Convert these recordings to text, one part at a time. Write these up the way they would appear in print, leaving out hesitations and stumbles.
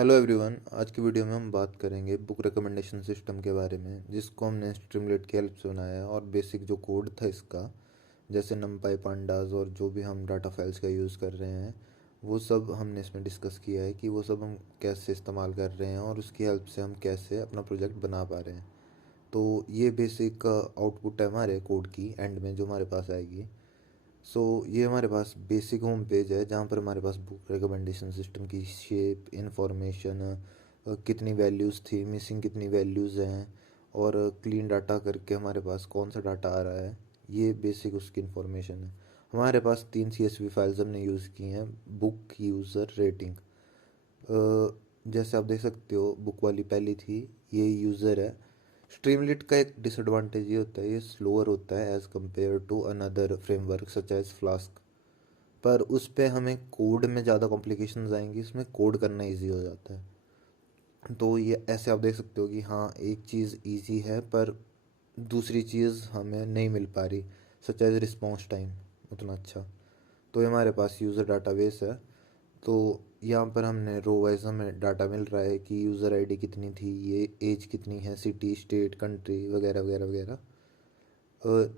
Hello everyone. आज की video में हम बात करेंगे बुक रिकमेंडेशन सिस्टम के बारे में, जिसको हमने स्ट्रीमलेट की हेल्प से बनाया है। और बेसिक जो कोड था इसका, जैसे नमपाई पांडास और जो भी हम डाटा फाइल्स का यूज़ कर रहे हैं, वो सब हमने इसमें डिस्कस किया है कि वो सब हम कैसे इस्तेमाल कर रहे हैं और उसकी हेल्प से हम कैसे अपना प्रोजेक्ट बना पा रहे हैं। तो ये बेसिक आउटपुट है हमारे कोड की एंड में जो हमारे पास आएगी। ये हमारे पास बेसिक होम पेज है, जहाँ पर हमारे पास बुक रिकमेंडेशन सिस्टम की शेप, इंफॉर्मेशन, कितनी वैल्यूज़ थी, मिसिंग कितनी वैल्यूज़ हैं, और क्लीन डाटा करके हमारे पास कौन सा डाटा आ रहा है, ये बेसिक उसकी इंफॉर्मेशन है। हमारे पास 3 CSV फाइल्स हमने यूज़ की हैं। बुक यूज़र रेटिंग, जैसे आप देख सकते हो, बुक वाली पहली थी, ये यूज़र है। स्ट्रीमलिट का एक डिसएडवांटेज ये होता है, ये स्लोअर होता है as compared to another framework such as Flask. पर उस पे हमें कोड में ज़्यादा कॉम्प्लिकेशंस आएंगी, इसमें कोड करना इजी हो जाता है। तो ये ऐसे आप देख सकते हो कि हाँ, एक चीज़ इजी है पर दूसरी चीज़ हमें नहीं मिल पा रही, सच एज रिस्पॉन्स टाइम उतना अच्छा। तो ये हमारे पास यूज़र डाटाबेस है। तो यहाँ पर हमने रो वाइज हमें डाटा मिल रहा है कि यूज़र आईडी कितनी थी, ये एज कितनी है, सिटी, स्टेट, कंट्री वगैरह वगैरह वगैरह।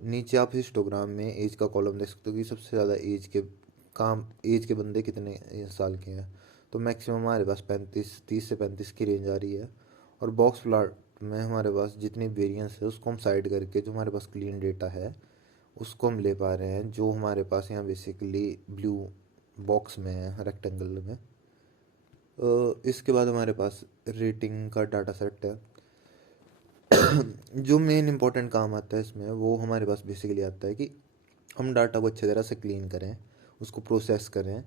नीचे आप हिस्टोग्राम में एज का कॉलम देख सकते हो कि सबसे ज़्यादा एज के बंदे कितने साल के हैं। तो मैक्सिमम हमारे पास 30 से 35 की रेंज आ रही है। और बॉक्स प्लॉट में हमारे पास जितनी वेरिएंस है उसको हम साइड करके जो हमारे पास क्लीन डेटा है उसको हम ले पा रहे हैं, जो हमारे पास यहाँ बेसिकली ब्लू बॉक्स में है, रेक्टेंगल में। इसके बाद हमारे पास रेटिंग का डाटा सेट है। जो मेन इंपॉर्टेंट काम आता है इसमें, वो हमारे पास बेसिकली आता है कि हम डाटा को अच्छी तरह से क्लीन करें, उसको प्रोसेस करें,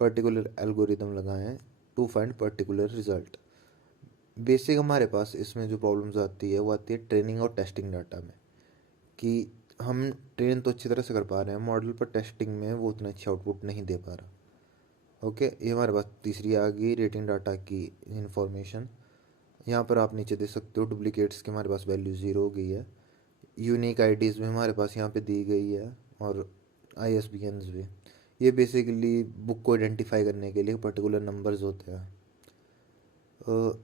पर्टिकुलर एल्गोरिदम लगाएं to find particular result. Basic हमारे पास इसमें जो प्रॉब्लम्स आती है वो आती है ट्रेनिंग और टेस्टिंग डाटा में, कि हम ट्रेन तो अच्छी तरह से कर पा रहे हैं मॉडल, पर टेस्टिंग में वो उतना अच्छा आउटपुट नहीं दे पा रहा। ओके, ये हमारे पास तीसरी आ गई रेटिंग डाटा की इंफॉर्मेशन। यहाँ पर आप नीचे देख सकते हो, डुप्लीकेट्स की हमारे पास वैल्यू ज़ीरो हो गई है। यूनिक आईडीज़ भी हमारे पास यहाँ पे दी गई है, और आईएसबीएन्स भी। ये बेसिकली बुक को आइडेंटिफाई करने के लिए पर्टिकुलर नंबर्स होते हैं।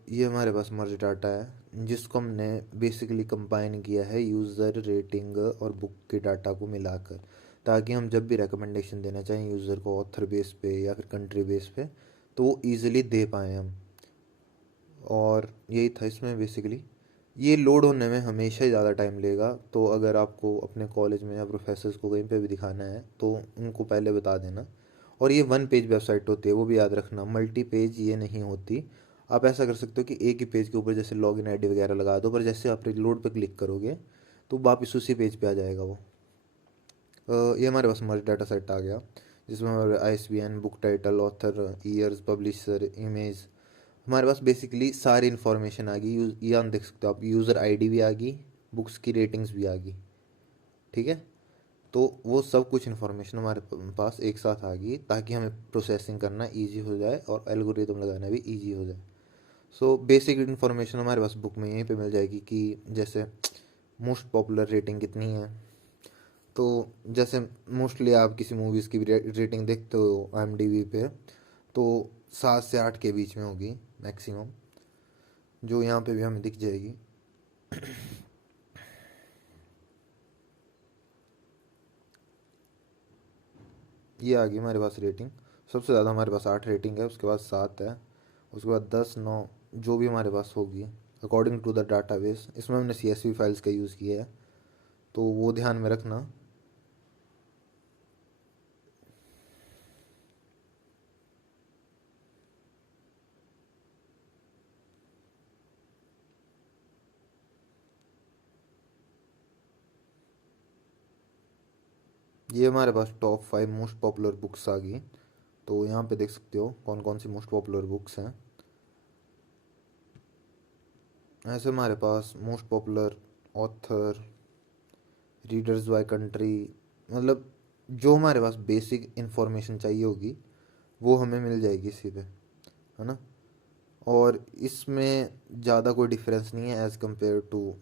ये हमारे पास मर्ज डाटा है, जिसको हमने बेसिकली कंबाइन किया है यूज़र रेटिंग और बुक के डाटा को मिलाकर, ताकि हम जब भी रिकमेंडेशन देना चाहें यूज़र को ऑथर बेस पे या फिर कंट्री बेस पे, तो वो ईज़िली दे पाएँ हम। और यही था इसमें बेसिकली। ये लोड होने में हमेशा ही ज़्यादा टाइम लेगा, तो अगर आपको अपने कॉलेज में या प्रोफेसर्स को कहीं पे भी दिखाना है तो उनको पहले बता देना। और ये 1 पेज वेबसाइट होती है, वो भी याद रखना, मल्टी पेज ये नहीं होती। आप ऐसा कर सकते हो कि एक ही पेज के ऊपर जैसे लॉगिन आईडी वगैरह लगा दो, पर जैसे आप रिलोड पे क्लिक करोगे तो वापस उसी पेज पे आ जाएगा वो। ये हमारे पास मर्ज डाटा सेट आ गया, जिसमें हमारे ISBN, book title, author, years, publisher, image, हमारे पास बेसिकली सारी इन्फॉर्मेशन आ गई। यहाँ देख सकते हो आप, यूज़र आईडी भी आ गई, बुक्स की रेटिंग्स भी आ गई। ठीक है, तो वो सब कुछ इन्फॉर्मेशन हमारे पास एक साथ आ गई, ताकि हमें प्रोसेसिंग करना इजी हो जाए और एल्गोरिदम लगाना भी इजी हो जाए। बेसिक इन्फॉर्मेशन हमारे पास बुक में यहीं पे मिल जाएगी, कि जैसे मोस्ट पॉपुलर रेटिंग कितनी है। तो जैसे मोस्टली आप किसी मूवीज़ की भी रेटिंग देखते हो IMDb पे, तो 7 से 8 के बीच में होगी मैक्सिमम, जो यहाँ पे भी हमें दिख जाएगी। ये आ गई हमारे पास रेटिंग। सबसे ज़्यादा हमारे पास 8 रेटिंग है, उसके बाद 7 है, उसके बाद 10, 9, जो भी हमारे पास होगी अकॉर्डिंग टू द डाटाबेस। इसमें हमने CSV फाइल्स का यूज़ किया है, तो वो ध्यान में रखना। ये हमारे पास टॉप 5 मोस्ट पॉपुलर बुक्स आ गई। तो यहाँ पे देख सकते हो कौन कौन सी मोस्ट पॉपुलर बुक्स हैं। ऐसे हमारे पास most popular author, readers by country, मतलब जो हमारे पास बेसिक इंफॉर्मेशन चाहिए होगी वो हमें मिल जाएगी इसी पे, है ना। और इसमें ज़्यादा कोई डिफरेंस नहीं है एज़ कम्पेयर टू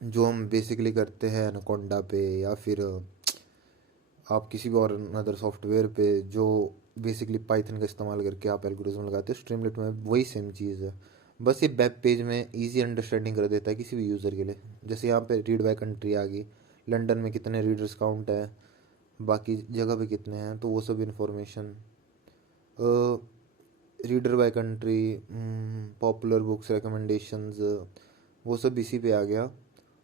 जो हम बेसिकली करते हैं एनाकोंडा पे, या फिर आप किसी भी और अदर सॉफ्टवेयर पे जो बेसिकली पाइथन का इस्तेमाल करके आप एल्गोरिज्म लगाते हो। स्ट्रीमलेट में वही सेम चीज़ है, बस ये वेब पेज में इजी अंडरस्टैंडिंग कर देता है किसी भी यूज़र के लिए। जैसे यहाँ पे रीड बाय कंट्री आ गई, लंदन में कितने रीडर्स काउंट है, बाकी जगह पे कितने हैं, तो वो सब information. Reader by country, popular books recommendations, वो सब इसी पे आ गया।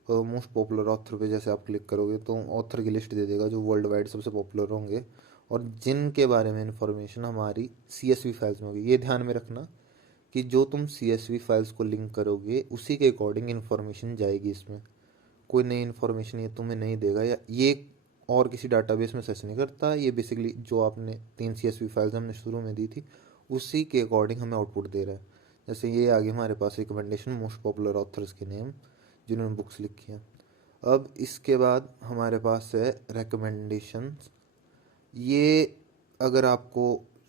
मोस्ट पॉपुलर ऑथर पे जैसे आप क्लिक करोगे तो ऑथर की लिस्ट दे देगा जो वर्ल्ड वाइड सबसे पॉपुलर होंगे और जिनके बारे में इंफॉर्मेशन हमारी CSV फाइल्स में होगी। ये ध्यान में रखना कि जो तुम CSV फाइल्स को लिंक करोगे उसी के अकॉर्डिंग इन्फॉर्मेशन जाएगी इसमें। कोई नई इन्फॉर्मेशन ये तुम्हें नहीं देगा, या ये और किसी डाटाबेस में सर्च नहीं करता। ये बेसिकली जो आपने 3 CSV फाइल्स हमने शुरू में दी थी उसी के अकॉर्डिंग हमें आउटपुट दे रहा है। जैसे ये आगे हमारे पास रिकमेंडेशन, मोस्ट पॉपुलर ऑथर्स के नेम जिन्होंने बुक्स लिखी हैं। अब इसके बाद हमारे पास है रिकमेंडेशंस। ये अगर आपको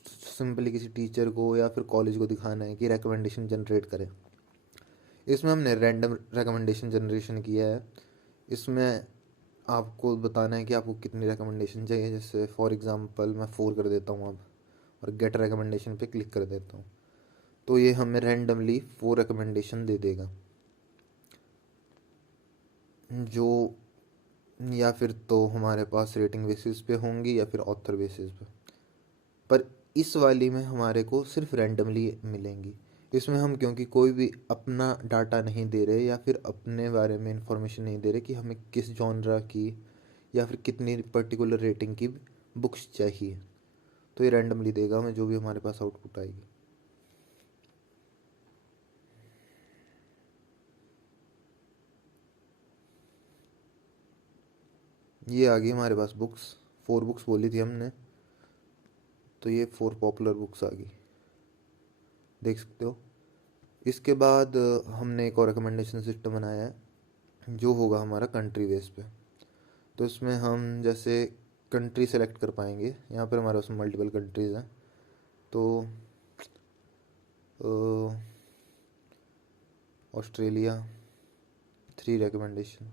सिंपली किसी टीचर को या फिर कॉलेज को दिखाना है कि रिकमेंडेशन जनरेट करें, इसमें हमने रैंडम रिकमेंडेशन जनरेशन किया है। इसमें आपको बताना है कि आपको कितनी रिकमेंडेशन चाहिए। जैसे फॉर एग्जांपल मैं 4 कर देता हूँ अब, और गेट रिकमेंडेशन पे क्लिक कर देता हूँ, तो ये हमें रैंडमली 4 रिकमेंडेशन दे देगा, जो या फिर तो हमारे पास रेटिंग बेसिस पे होंगी या फिर ऑथर बेसिस पे। पर इस वाली में हमारे को सिर्फ रैंडमली मिलेंगी। इसमें हम क्योंकि कोई भी अपना डाटा नहीं दे रहे या फिर अपने बारे में इंफॉर्मेशन नहीं दे रहे कि हमें किस जॉनरा की या फिर कितनी पर्टिकुलर रेटिंग की बुक्स चाहिए, तो ये रैंडमली देगा हमें जो भी हमारे पास आउटपुट आएगी। ये आ गई हमारे पास बुक्स, 4 बुक्स बोली थी हमने, तो ये 4 पॉपुलर बुक्स आ गई, देख सकते हो। इसके बाद हमने एक और रिकमेंडेशन सिस्टम बनाया है जो होगा हमारा कंट्री बेस पे। तो इसमें हम जैसे कंट्री सेलेक्ट कर पाएंगे। यहाँ पर हमारे पास मल्टीपल कंट्रीज़ हैं, तो ऑस्ट्रेलिया 3 रिकमेंडेशन।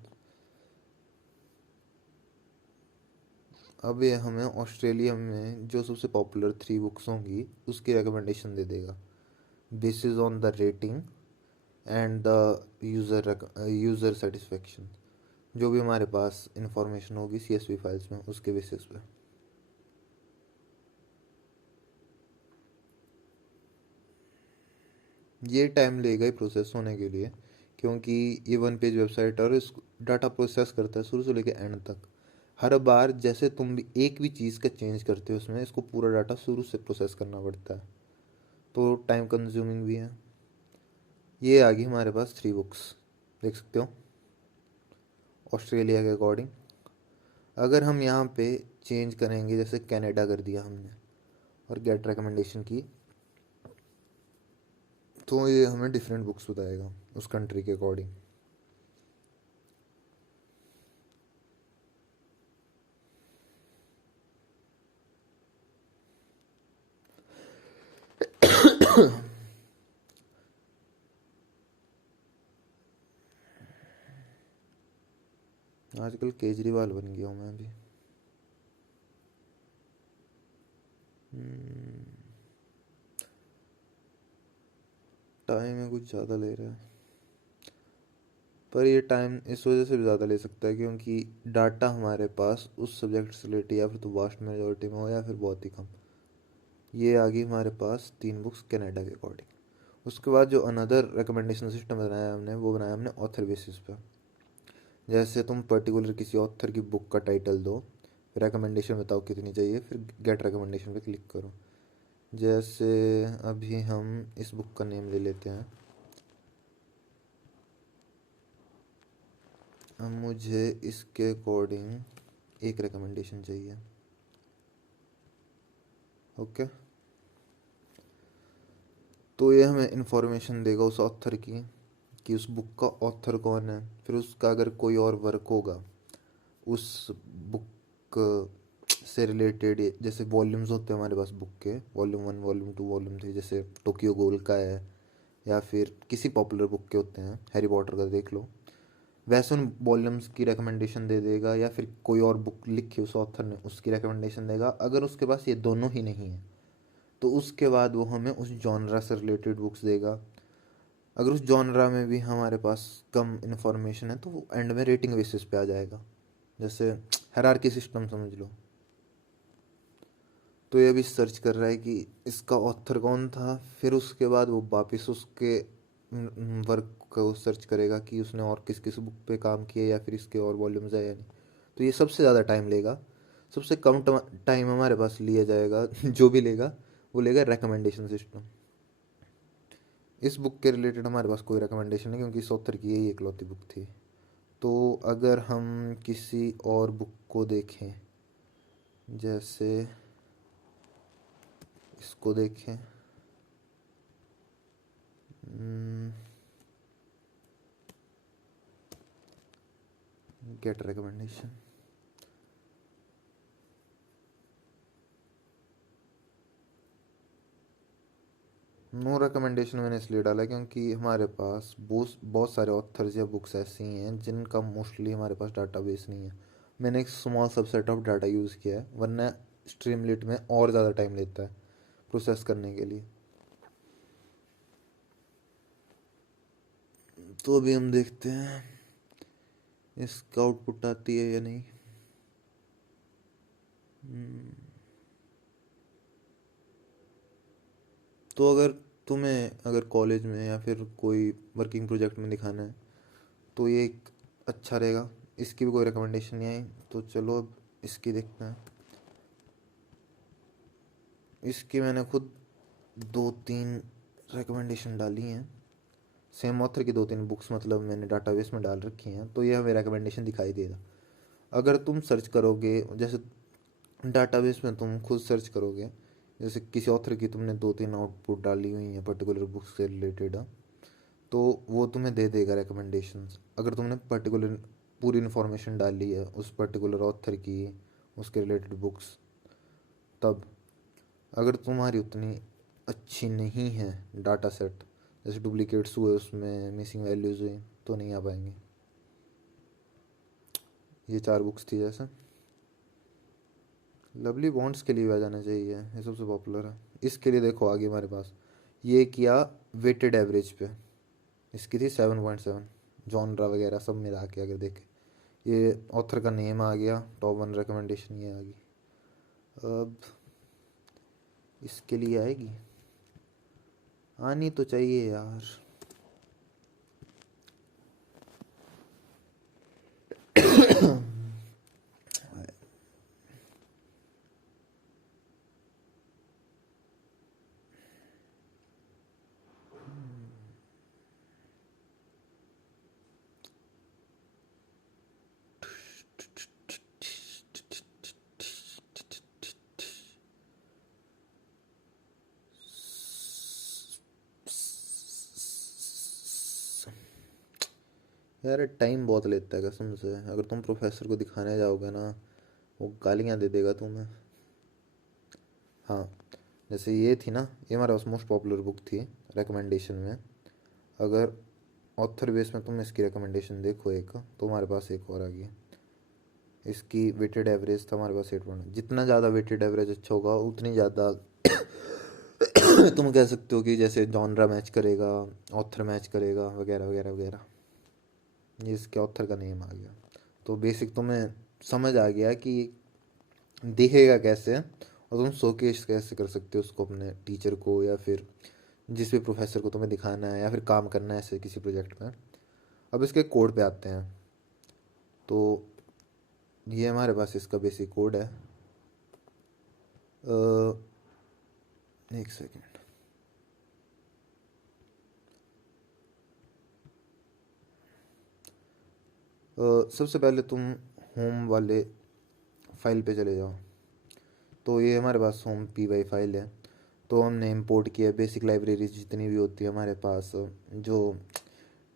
अब ये हमें ऑस्ट्रेलिया में जो सबसे पॉपुलर 3 बुक्स होंगी उसकी रिकमेंडेशन दे देगा basis on the rating and the user satisfaction. जो भी हमारे पास इंफॉर्मेशन होगी CSV फाइल्स में उसके बेसिस पे। ये टाइम लेगा ही प्रोसेस होने के लिए, क्योंकि ये 1 पेज वेबसाइट और इस डाटा प्रोसेस करता है शुरू से लेकर एंड तक। हर बार जैसे तुम भी एक भी चीज़ का चेंज करते हो उसमें इसको पूरा डाटा शुरू से प्रोसेस करना पड़ता है, तो टाइम कंज्यूमिंग भी है। ये आ गई हमारे पास 3 बुक्स, देख सकते हो ऑस्ट्रेलिया के अकॉर्डिंग। अगर हम यहाँ पे चेंज करेंगे, जैसे कनाडा कर दिया हमने और गेट रिकमेंडेशन की, तो ये हमें डिफरेंट बुक्स बताएगा उस कंट्री के अकॉर्डिंग। आजकल केजरीवाल बन गया हूँ मैं भी। टाइम में कुछ ज़्यादा ले रहा है, पर ये टाइम इस वजह से भी ज़्यादा ले सकता है क्योंकि डाटा हमारे पास उस सब्जेक्ट से रिलेटेड या फिर तो वास्ट मेजोरिटी में हो या फिर बहुत ही कम। ये आ गई हमारे पास 3 बुक्स कनाडा के अकॉर्डिंग। उसके बाद जो अनदर रिकमेंडेशन सिस्टम बनाया हमने, वो बनाया हमने ऑथर बेसिस पे। जैसे तुम पर्टिकुलर किसी ऑथर की बुक का टाइटल दो, फिर रिकमेंडेशन बताओ कितनी चाहिए, फिर गेट रिकमेंडेशन पे क्लिक करो। जैसे अभी हम इस बुक का नेम ले लेते हैं, अब मुझे इसके अकॉर्डिंग एक रिकमेंडेशन चाहिए। ओके, तो ये हमें इंफॉर्मेशन देगा उस ऑथर की कि उस बुक का ऑथर कौन है, फिर उसका अगर कोई और वर्क होगा उस बुक से रिलेटेड, जैसे वॉल्यूम्स होते हैं हमारे पास बुक के, वॉल्यूम 1, वॉल्यूम 2, वॉल्यूम 3, जैसे टोक्यो गोल का है या फिर किसी पॉपुलर बुक के होते हैं, हैरी पॉटर का देख लो, वैसे उन वॉल्यूम्स की रिकमेंडेशन दे देगा। या फिर कोई और बुक लिखी उस ऑथर ने उसकी रिकमेंडेशन देगा। अगर उसके पास ये दोनों ही नहीं है तो उसके बाद वो हमें उस जॉनरा से रिलेटेड बुक्स देगा। अगर उस जॉनरा में भी हमारे पास कम इन्फॉर्मेशन है तो वो एंड में रेटिंग बेसिस पे आ जाएगा, जैसे हायरार्की सिस्टम समझ लो। तो ये अभी सर्च कर रहा है कि इसका ऑथर कौन था, फिर उसके बाद वो वापस उसके वर्क को सर्च करेगा कि उसने और किस किस बुक पे काम किया या फिर इसके और वॉल्यूम्स है या नहीं। तो ये सबसे ज़्यादा टाइम लेगा। सबसे कम टाइम हमारे पास लिया जाएगा जो भी लेगा वो लेगा रिकमेंडेशन सिस्टम। इस बुक के रिलेटेड हमारे पास कोई रिकमेंडेशन नहीं क्योंकि इस ऑथर की यही इकलौती बुक थी। तो अगर हम किसी और बुक को देखें, जैसे इसको देखें, गेट रिकमेंडेशन, नो रिकमेंडेशन मैंने इसलिए डाला क्योंकि हमारे पास बहुत बहुत सारे ऑथर्स या बुक्स ऐसी हैं जिनका मोस्टली हमारे पास डाटाबेस नहीं है। मैंने एक small subset of data use किया है, वरना स्ट्रीमलीट में और ज़्यादा टाइम लेता है प्रोसेस करने के लिए। तो अभी हम देखते हैं इसका आउटपुट आती है या नहीं। तो अगर तुम्हें अगर कॉलेज में या फिर कोई वर्किंग प्रोजेक्ट में दिखाना है तो ये एक अच्छा रहेगा। इसकी भी कोई रिकमेंडेशन नहीं आई, तो चलो अब इसकी देखते हैं। इसकी मैंने खुद 2-3 रिकमेंडेशन डाली हैं, सेम ऑथर की 2-3 बुक्स मतलब मैंने डाटाबेस में डाल रखी हैं, तो ये हमें रिकमेंडेशन दिखाई देगा। अगर तुम सर्च करोगे, जैसे डाटाबेस में तुम खुद सर्च करोगे, जैसे किसी ऑथर की तुमने 2-3 आउटपुट डाली हुई हैं पर्टिकुलर बुक्स से रिलेटेड, तो वो तुम्हें दे देगा रिकमेंडेशंस। अगर तुमने पर्टिकुलर पूरी इन्फॉर्मेशन डाली है उस पर्टिकुलर ऑथर की, उसके रिलेटेड बुक्स, तब अगर तुम्हारी उतनी अच्छी नहीं है डाटा सेट, जैसे डुप्लीकेट्स हुए, उसमें मिसिंग वैल्यूज़ हुई, तो नहीं आ पाएंगे। ये 4 बुक्स थी, जैसे लवली बॉन्ड्स के लिए भी आ जाना चाहिए, ये सबसे पॉपुलर है। इसके लिए देखो आगे हमारे पास ये किया वेटेड एवरेज पे, इसकी थी 7.7, जॉनरा वगैरह सब मिला के अगर देखें, ये ऑथर का नेम आ गया, टॉप 1 रिकमेंडेशन ये आ गई। अब इसके लिए आएगी, आनी तो चाहिए यार। यार टाइम बहुत लेता है कसम से, अगर तुम प्रोफेसर को दिखाने जाओगे ना वो गालियाँ दे देगा तुम्हें। हाँ, जैसे ये थी ना, ये हमारे पास मोस्ट पॉपुलर बुक थी रिकमेंडेशन में। अगर ऑथर बेस में तुम इसकी रिकमेंडेशन देखो एक, तो हमारे पास एक और आ गई। इसकी वेटेड एवरेज था हमारे पास 8 जितना ज़्यादा वेटेड एवरेज अच्छा होगा उतनी ज़्यादा तुम कह सकते हो कि जैसे जॉनरा मैच करेगा, ऑथर मैच करेगा, वगैरह वगैरह वगैरह। ये इसके ऑथर का नेम आ गया। तो बेसिक तुम्हें समझ आ गया कि दिखेगा कैसे और तुम शोकेस कैसे कर सकते हो उसको अपने टीचर को या फिर जिस भी प्रोफेसर को तुम्हें दिखाना है या फिर काम करना है ऐसे किसी प्रोजेक्ट में। अब इसके कोड पे आते हैं। तो ये हमारे पास इसका बेसिक कोड है। एक सेकेंड, सबसे पहले तुम होम वाले फाइल पे चले जाओ। तो ये हमारे पास होम py फाइल है। तो हमने इंपोर्ट किया बेसिक लाइब्रेरी जितनी भी होती है हमारे पास, जो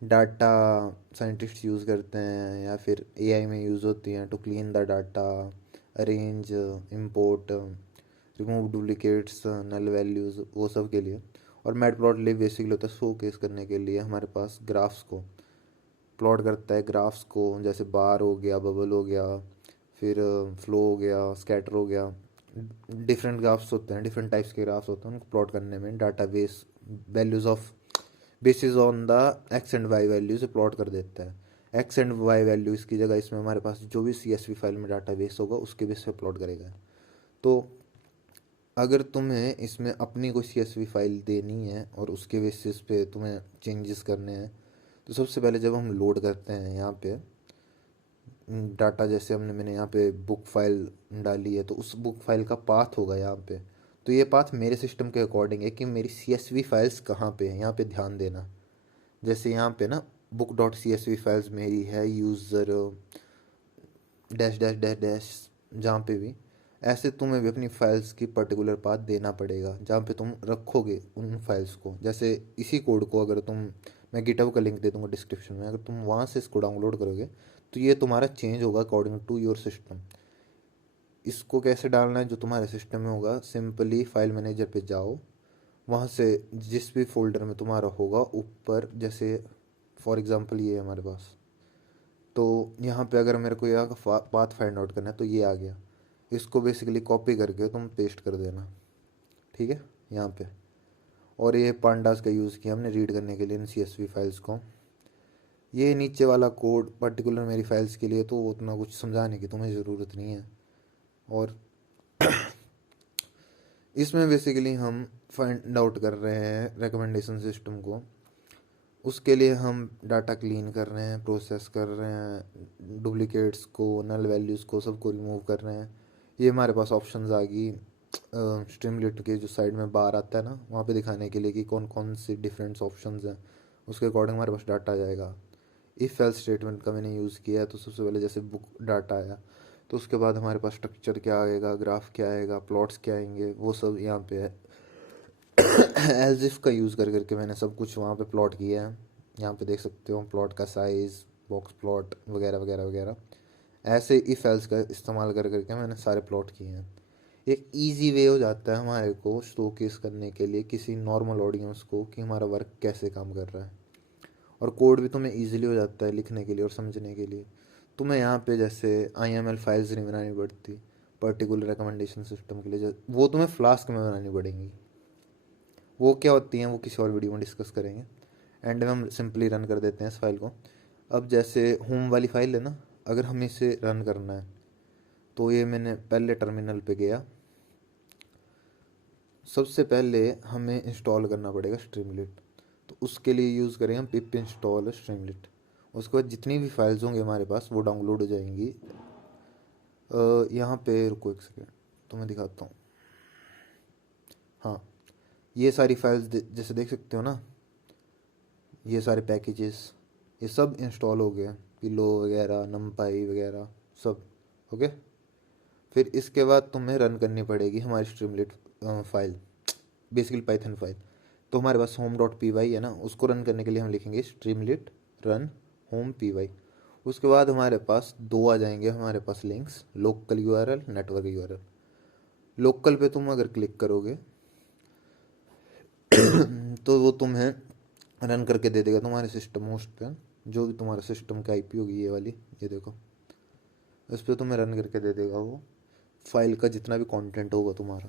डाटा साइंटिस्ट यूज़ करते हैं या फिर एआई में यूज़ होती हैं to clean the data, arrange, import, remove duplicates, null values, वो सब के लिए। और मैटप्लॉटलिब बेसिकली होता है शो केस करने के लिए हमारे पास ग्राफ्स को प्लॉट करता है, ग्राफ्स को, जैसे बार हो गया, बबल हो गया, फिर फ्लो हो गया, स्कैटर हो गया, डिफरेंट ग्राफ्स होते हैं, डिफरेंट टाइप्स के ग्राफ्स होते हैं, उनको प्लॉट करने में database values of basis on the x and y value से प्लॉट कर देता है। एक्स एंड वाई वैल्यूज़ की जगह इसमें हमारे पास जो भी CSV फाइल में डाटाबेस होगा उसके बेस पे प्लॉट करेगा। तो अगर तुम्हें इसमें अपनी कोई CSV फाइल देनी है और उसके बेसिस पे तुम्हें चेंजेस करने हैं, तो सबसे पहले जब हम लोड करते हैं यहाँ पे डाटा, जैसे मैंने यहाँ पे बुक फाइल डाली है, तो उस बुक फाइल का पाथ होगा यहाँ पे। तो ये पाथ मेरे सिस्टम के अकॉर्डिंग है कि मेरी CSV फाइल्स कहाँ पे है, यहाँ पे ध्यान देना। जैसे यहाँ पे ना बुक डॉट CSV फाइल्स मेरी है user dash dash dash dash, जहाँ पे भी, ऐसे तुम्हें भी अपनी फाइल्स की पर्टिकुलर पाथ देना पड़ेगा जहाँ पे तुम रखोगे उन फाइल्स को। जैसे इसी कोड को अगर तुम, मैं गिटहब का लिंक दे दूंगा डिस्क्रिप्शन में, अगर तुम वहाँ से इसको डाउनलोड करोगे तो ये तुम्हारा चेंज होगा अकॉर्डिंग टू योर सिस्टम। इसको कैसे डालना है, जो तुम्हारे सिस्टम में होगा, सिंपली फाइल मैनेजर पे जाओ, वहाँ से जिस भी फोल्डर में तुम्हारा होगा ऊपर, जैसे फॉर एग्जांपल ये है हमारे पास, तो यहाँ पे अगर मेरे को यहाँ का पाथ फाइंड आउट करना है तो ये आ गया। इसको बेसिकली कॉपी करके तुम पेस्ट कर देना, ठीक है, यहाँ पे। और ये पांडास का यूज़ किया हमने रीड करने के लिए इन CSV फाइल्स को। ये नीचे वाला कोड पर्टिकुलर मेरी फाइल्स के लिए, तो उतना कुछ समझाने की तुम्हें ज़रूरत नहीं है। और इसमें बेसिकली हम फाइंड आउट कर रहे हैं रिकमेंडेशन सिस्टम को। उसके लिए हम डाटा क्लीन कर रहे हैं, प्रोसेस कर रहे हैं, डुप्लीकेट्स को, नल वैल्यूज़ को, सबको रिमूव कर रहे हैं। ये हमारे पास ऑप्शंस आ गई स्ट्रीमलीट के जो साइड में बार आता है ना, वहाँ पे दिखाने के लिए कि कौन कौन से डिफरेंट ऑप्शंस हैं, उसके अकॉर्डिंग हमारे पास डाटा आ जाएगा। इफ़ एल्स स्टेटमेंट का मैंने यूज़ किया है, तो सबसे पहले जैसे बुक डाटा आया, तो उसके बाद हमारे पास स्ट्रक्चर क्या आएगा, ग्राफ क्या आएगा, प्लॉट्स क्या आएंगे, वो सब यहाँ पे है। एज इफ़ का यूज़ कर करके मैंने सब कुछ वहाँ पे प्लॉट किया है। यहाँ पे देख सकते हो प्लॉट का साइज़, बॉक्स प्लॉट वगैरह वगैरह वगैरह। ऐसे इफ़ एल्स का इस्तेमाल कर करके मैंने सारे प्लॉट किए हैं। एक इजी वे हो जाता है हमारे को शोकेस करने के लिए किसी नॉर्मल ऑडियंस को कि हमारा वर्क कैसे काम कर रहा है। और कोड भी तुम्हें ईजिली हो जाता है लिखने के लिए और समझने के लिए। तुम्हें यहाँ पे जैसे IML फाइल्स नहीं बनानी पड़ती पर्टिकुलर रिकमेंडेशन सिस्टम के लिए, वो तुम्हें फ्लास्क में बनानी पड़ेंगी। वो क्या होती हैं वो किसी और वीडियो में डिस्कस करेंगे। एंड में हम सिंपली रन कर देते हैं इस फाइल को। अब जैसे होम वाली फाइल है ना, अगर हमें इसे रन करना है तो ये मैंने पहले टर्मिनल पे गया। सबसे पहले हमें इंस्टॉल करना पड़ेगा स्ट्रीमलीट, तो उसके लिए यूज़ करेंगे हम पिप इंस्टॉल स्ट्रीमलीट। उसके बाद जितनी भी फाइल्स होंगी हमारे पास वो डाउनलोड हो जाएंगी। यहाँ पे रुको एक सेकेंड, तो मैं दिखाता हूँ। हाँ, ये सारी फाइल्स जैसे देख सकते हो ना, ये सारे पैकेजेस, ये सब इंस्टॉल हो गए, पिलो वगैरह, नमपाई वगैरह सब। ओके, फिर इसके बाद तुम्हें रन करनी पड़ेगी हमारी स्ट्रीमलीट फाइल, बेसिकली पाइथन फाइल। तो हमारे पास home.py है ना, उसको रन करने के लिए हम लिखेंगे स्ट्रीमलीट रन होम py। उसके बाद हमारे पास दो आ जाएंगे हमारे पास links, local URL, network URL। Local पे तुम अगर क्लिक करोगे तो वो तुम्हें रन करके दे देगा तुम्हारे सिस्टम होस्ट पे, जो भी तुम्हारा सिस्टम का IP होगी, ये वाली, ये देखो, इस पर तुम्हें रन करके दे देगा वो फाइल का जितना भी कंटेंट होगा तुम्हारा।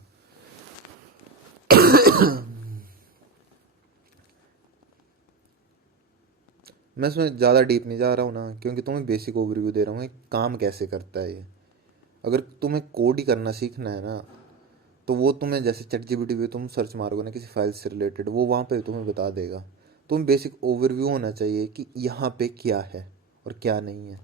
मैं इसमें ज़्यादा डीप नहीं जा रहा हूँ ना, क्योंकि तुम्हें बेसिक ओवरव्यू दे रहा हूँ काम कैसे करता है ये। अगर तुम्हें कोड ही करना सीखना है ना, तो वो तुम्हें जैसे ChatGPT पे तुम सर्च मारोगे ना किसी फाइल से रिलेटेड, वो वहाँ पे तुम्हें बता देगा। तुम्हें बेसिक ओवरव्यू होना चाहिए कि यहाँ पे क्या है और क्या नहीं है।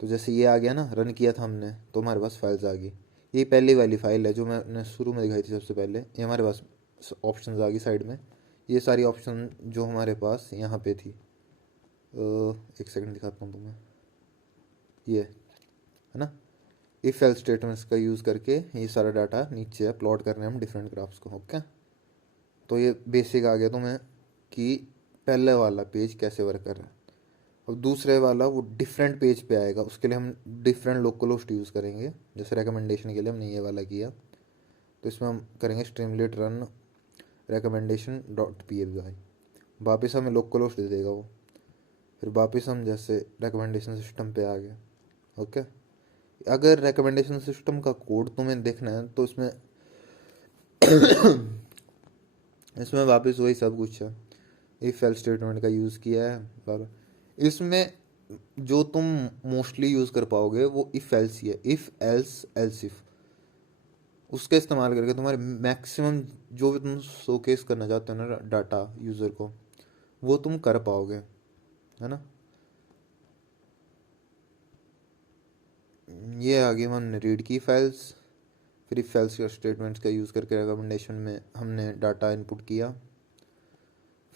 तो जैसे ये आ गया ना, रन किया था हमने तो हमारे पास फाइल्स आ गई। ये पहली वाली फाइल है जो मैंने शुरू में दिखाई थी सबसे पहले, ये हमारे पास ऑप्शंस आ गई साइड में। ये सारी ऑप्शन जो हमारे पास यहाँ पे थी, एक सेकंड दिखाता हूँ तुम्हें, ये है ना, इफ एल्स स्टेटमेंट्स का यूज़ करके ये सारा डाटा नीचे प्लॉट कर रहे हैं हम डिफरेंट ग्राफ्स को। ओके, तो ये बेसिक आ गया तुम्हें कि पहले वाला पेज कैसे वर्क कर रहा है। अब दूसरे वाला वो डिफरेंट पेज पे आएगा, उसके लिए हम डिफरेंट लोकल होस्ट यूज़ करेंगे। जैसे रिकमेंडेशन के लिए हमने ये वाला किया, तो इसमें हम करेंगे स्ट्रीमलीट रन recommendation.py। वापस हमें लोकल होस्ट दे देगा वो। फिर वापस हम जैसे रिकमेंडेशन सिस्टम पे आ गए। ओके, अगर रिकमेंडेशन सिस्टम का कोड तुम्हें देखना है तो इसमें इसमें वापस वही सब कुछ है, इफ एल्स स्टेटमेंट का यूज़ किया है पर इसमें जो तुम मोस्टली यूज़ कर पाओगे वो इफ एल्स ही है, इफ एल्स एल्स इफ, उसका इस्तेमाल करके तुम्हारे मैक्सिमम जो भी तुम शोकेस करना चाहते हो ना डाटा यूज़र को, वो तुम कर पाओगे, है ना। ये आगे हमने रीड की फाइल्स, फिर इफ एल्स स्टेटमेंट्स का यूज़ करके रिकमेंडेशन में हमने डाटा इनपुट किया,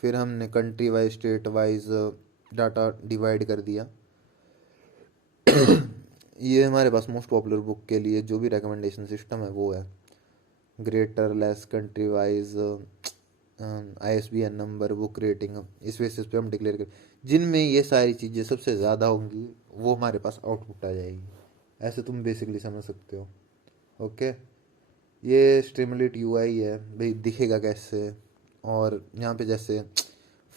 फिर हमने country wise state wise data divide कर दिया। ये हमारे पास मोस्ट पॉपुलर बुक के लिए जो भी रिकमेंडेशन सिस्टम है वो है greater less country wise ISBN number book rating, इस बेसिस पे हम डिक्लेयर करें, जिनमें ये सारी चीज़ें सबसे ज़्यादा होंगी वो हमारे पास आउटपुट आ जाएगी। ऐसे तुम बेसिकली समझ सकते हो। ओके, ये स्ट्रीमलेट UI है भाई, दिखेगा कैसे, और यहाँ पे जैसे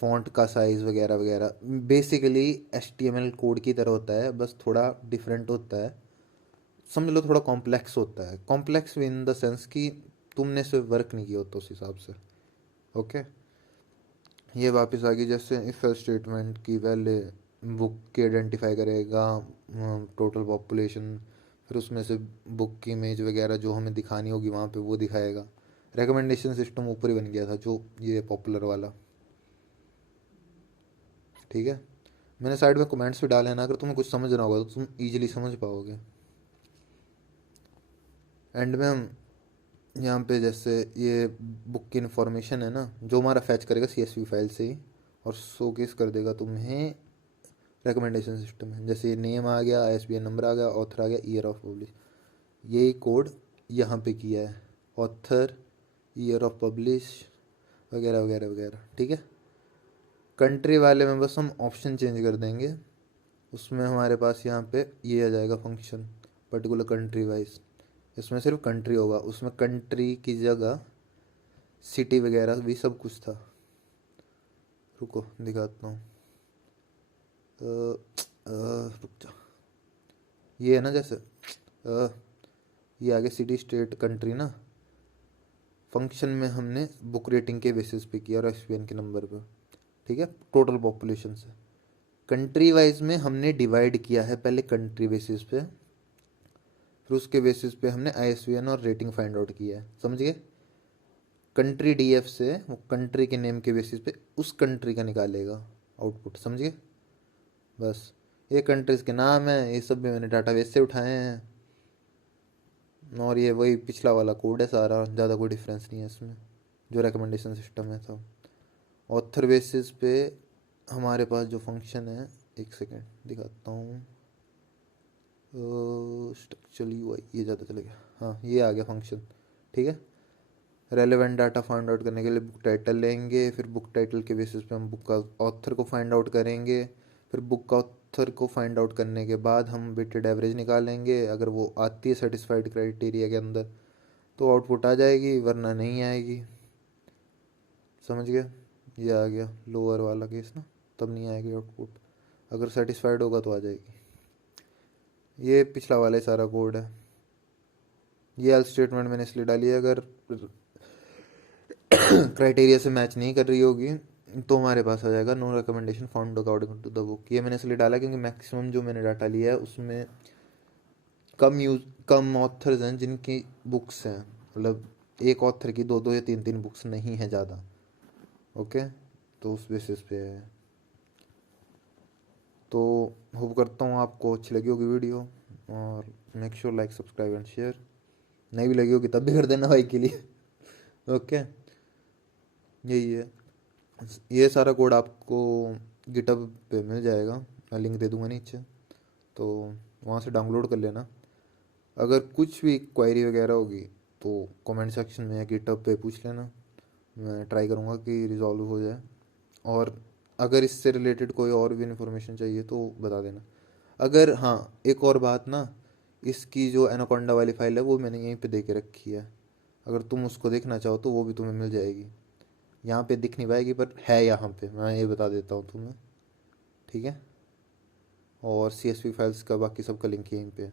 फ़ॉन्ट का साइज़ वगैरह वगैरह बेसिकली HTML कोड की तरह होता है, बस थोड़ा डिफरेंट होता है, समझ लो थोड़ा कॉम्प्लेक्स होता है, कॉम्प्लेक्स इन द सेंस कि तुमने सिर्फ वर्क नहीं किया होता उस हिसाब से। ओके, ये वापस आ गई, जैसे इफ एल्स स्टेटमेंट की वैल्यू बुक की आइडेंटिफाई करेगा टोटल पॉपुलेशन, फिर उसमें से बुक की इमेज वगैरह जो हमें दिखानी होगी वहाँ पे वो दिखाएगा। रिकमेंडेशन सिस्टम ऊपर ही बन गया था जो ये पॉपुलर वाला, ठीक है। मैंने साइड में कमेंट्स भी डाले हैं ना, अगर तुम्हें कुछ समझ ना होगा तो तुम इजीली समझ पाओगे। एंड में हम यहाँ पे जैसे ये बुक की इन्फॉर्मेशन है ना, जो हमारा फैच करेगा CSV फाइल से ही और शोकेस कर देगा तुम्हें रिकमेंडेशन सिस्टम है। जैसे ये नेम आ गया, ISBN नंबर आ गया, ऑथर आ गया, ईयर ऑफ पब्लिश, ये कोड यहाँ पे किया है, ऑथर, ईयर ऑफ पब्लिश वगैरह वगैरह वगैरह, ठीक है। कंट्री वाले में बस हम ऑप्शन चेंज कर देंगे, उसमें हमारे पास यहाँ पे ये आ जाएगा फंक्शन पर्टिकुलर कंट्री वाइज, इसमें सिर्फ कंट्री होगा, उसमें कंट्री की जगह सिटी वगैरह भी सब कुछ था। रुको दिखाता हूँ, रुक जा, ये है ना जैसे ये आगे सिटी स्टेट कंट्री ना, फंक्शन में हमने बुक रेटिंग के बेसिस पे किया और ISBN के नंबर पे, ठीक है, टोटल पॉपुलेशन से। कंट्री वाइज में हमने डिवाइड किया है पहले कंट्री बेसिस पे, फिर उसके बेसिस पे हमने ISBN और रेटिंग फाइंड आउट किया है, समझ गए। कंट्री DF से वो कंट्री के नेम के बेसिस पे उस कंट्री का निकालेगा आउटपुट, समझ गए। बस ये कंट्रीज के नाम है, ये सब भी मैंने डाटाबेस से उठाए हैं, और ये वही पिछला वाला कोड है सारा, ज़्यादा कोई डिफरेंस नहीं है इसमें, जो रिकमेंडेशन सिस्टम है था। ऑथर बेसिस पे हमारे पास जो फंक्शन है, एक सेकेंड दिखाता हूँ, स्ट्रक्चरल UI ये ज़्यादा चलेगा, हाँ ये आ गया फंक्शन, ठीक है। रेलेवेंट डाटा फाइंड आउट करने के लिए बुक टाइटल लेंगे, फिर बुक टाइटल के बेसिस पे हम बुक का ऑथर को फाइंड आउट करेंगे, फिर बुक का ऑथर को फाइंड आउट करने के बाद हम वेटेड एवरेज निकालेंगे, अगर वो आती है सेटिस्फाइड क्राइटेरिया के अंदर तो आउटपुट आ जाएगी, वरना नहीं आएगी, समझ गया। ये आ गया लोअर वाला केस ना, तब नहीं आएगी आउटपुट, अगर सेटिस्फाइड होगा तो आ जाएगी। ये पिछला वाला ही सारा कोड है। ये एल्स स्टेटमेंट मैंने इसलिए डाली है, अगर क्राइटेरिया से मैच नहीं कर रही होगी तो हमारे पास आ जाएगा no recommendation found according to the book. ये मैंने इसलिए डाला क्योंकि मैक्सिमम जो मैंने डाटा लिया है उसमें कम ऑथर्स हैं जिनकी बुक्स हैं, मतलब एक ऑथर की दो दो या तीन तीन बुक्स नहीं है ज़्यादा। ओके, तो उस बेसिस पे है। तो होप करता हूँ आपको अच्छी लगी होगी वीडियो, और make sure like subscribe and share, नहीं भी लगी होगी तब भी कर देना भाई के लिए। ओके, यही है। ये सारा कोड आपको गिटहब पे मिल जाएगा, मैं लिंक दे दूंगा नीचे, तो वहाँ से डाउनलोड कर लेना। अगर कुछ भी क्वेरी वगैरह होगी तो कमेंट सेक्शन में या गिटहब पे पूछ लेना, मैं ट्राई करूँगा कि रिजॉल्व हो जाए। और अगर इससे रिलेटेड कोई और भी इन्फॉर्मेशन चाहिए तो बता देना। अगर हाँ, एक और बात ना, इसकी जो एनाकोंडा वाली फाइल है वो मैंने यहीं पे दे के रखी है, अगर तुम उसको देखना चाहो तो वो भी तुम्हें मिल जाएगी। यहाँ पे दिख नहीं पाएगी पर है यहाँ पे, मैं ये बता देता हूँ तुम्हें, ठीक है। और CSV फाइल्स का बाकी सबका लिंक यहीं पे है।